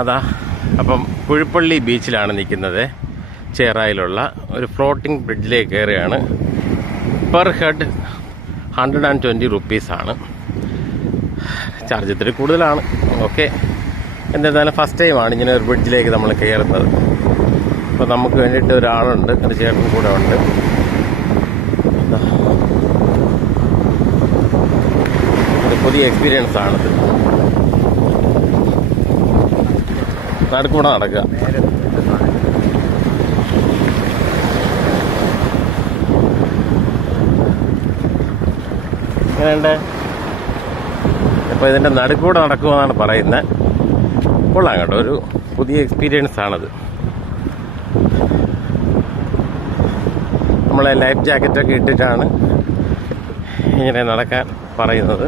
അതാ അപ്പം കുഴിപ്പള്ളി ബീച്ചിലാണ് നിൽക്കുന്നത്. ചേറായിലുള്ള ഒരു ഫ്ലോട്ടിംഗ് ബ്രിഡ്ജിലേക്ക് കയറുകയാണ്. പെർ ഹെഡ് 120 റുപ്പീസാണ്. ചാർജ് ഇത്തിരി കൂടുതലാണ്. ഓക്കെ, എന്തായാലും ഫസ്റ്റ് ടൈമാണ് ഇങ്ങനെ ഒരു ബ്രിഡ്ജിലേക്ക് നമ്മൾ കയറുന്നത്. അപ്പോൾ നമുക്ക് വേണ്ടിയിട്ട് ഒരാളുണ്ട്, ഒരു ചേട്ടൻ കൂടെ ഉണ്ട്. ഒരു പുതിയ എക്സ്പീരിയൻസ് ആണിത്. നടുക്കൂടെ നടക്കുക. എങ്ങനെയുണ്ട്? ഇപ്പോൾ ഇതിൻ്റെ നടുക്കൂടെ നടക്കുമെന്നാണ് പറയുന്നത്. കൊള്ളാം കേട്ടോ, ഒരു പുതിയ എക്സ്പീരിയൻസ് ആണത്. നമ്മളെ ലൈഫ് ജാക്കറ്റൊക്കെ ഇട്ടിട്ടാണ് ഇങ്ങനെ നടക്കാൻ പറയുന്നത്.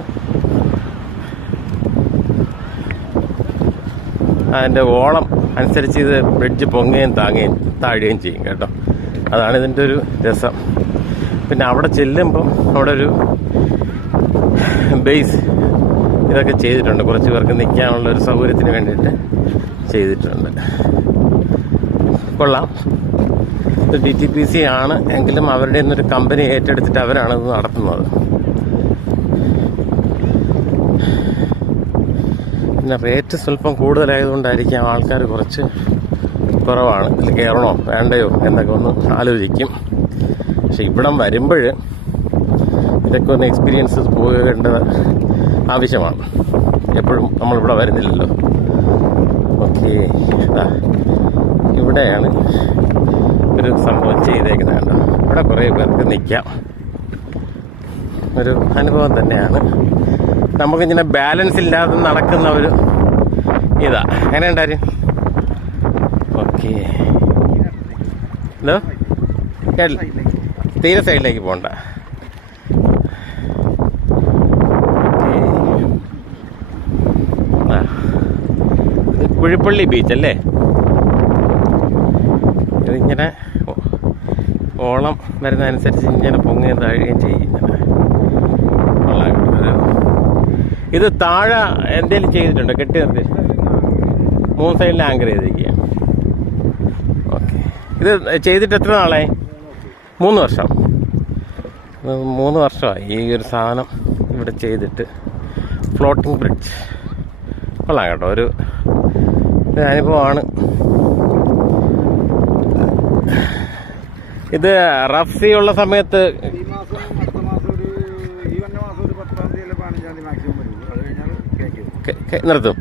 അതിൻ്റെ ഓളം അനുസരിച്ച് ഇത് ബ്രിഡ്ജ് പൊങ്ങുകയും താങ്ങുകയും താഴുകയും ചെയ്യും കേട്ടോ. അതാണ് ഇതിൻ്റെ ഒരു രസം. പിന്നെ അവിടെ ചെല്ലുമ്പം അവിടെ ഒരു ബേസ് ഇതൊക്കെ ചെയ്തിട്ടുണ്ട്. കുറച്ച് പേർക്ക് നിൽക്കാനുള്ള ഒരു സൗകര്യത്തിന് വേണ്ടിയിട്ട് ചെയ്തിട്ടുണ്ട്. കൊള്ളാം. DTPC ആണ് എങ്കിലും അവരുടെ ഒരു കമ്പനി ഏറ്റെടുത്തിട്ട് അവരാണ് ഇത് നടത്തുന്നത്. പിന്നെ റേറ്റ് സ്വല്പം കൂടുതലായതുകൊണ്ടായിരിക്കാം ആൾക്കാർ കുറച്ച് കുറവാണ്. ഇതിൽ കയറണോ വേണ്ടയോ എന്നൊക്കെ ഒന്ന് ആലോചിക്കും. പക്ഷെ ഇവിടം വരുമ്പോൾ ഇതൊക്കെ ഒന്ന് എക്സ്പീരിയൻസ് പോകേണ്ടത് ആവശ്യമാണ്. എപ്പോഴും നമ്മളിവിടെ വരുന്നില്ലല്ലോ. ഓക്കെ, ഇവിടെയാണ് ഒരു സംഭവം ചെയ്തേക്കുന്നത് കേട്ടോ. ഇവിടെ കുറേ പേർക്ക് നിൽക്കാം. ഒരു അനുഭവം തന്നെയാണ്. നമുക്കിങ്ങനെ ബാലൻസ് ഇല്ലാതെ നടക്കുന്ന ഒരു ഇതാ. എങ്ങനെ ഉണ്ടായിരുന്നു? ഓക്കെ, ഹലോ, തീരെ സൈഡിലേക്ക് പോകണ്ട. ഇത് കുഴിപ്പള്ളി ബീച്ചല്ലേ? ഇതിങ്ങനെ ഓളം വരുന്നതനുസരിച്ച് ഇങ്ങനെ പൊങ്ങുകയും താഴുകയും ചെയ്യും. ഇത് താഴെ എന്തെങ്കിലും ചെയ്തിട്ടുണ്ടോ? കെട്ടി നിർത്തി 3 സൈഡിൽ ആങ്കർ ചെയ്തിരിക്കുക. ഓക്കെ, ഇത് ചെയ്തിട്ട് എത്ര നാളായി? 3 വർഷം. 3 വർഷമായി ഈ ഒരു സാധനം ഇവിടെ ചെയ്തിട്ട്. ഫ്ലോട്ടിംഗ് ബ്രിഡ്ജ് കൊള്ളാം കേട്ടോ, ഒരു അനുഭവമാണ്. ഇത് റഫ് സീ ഉള്ള സമയത്ത് നിർത്തും.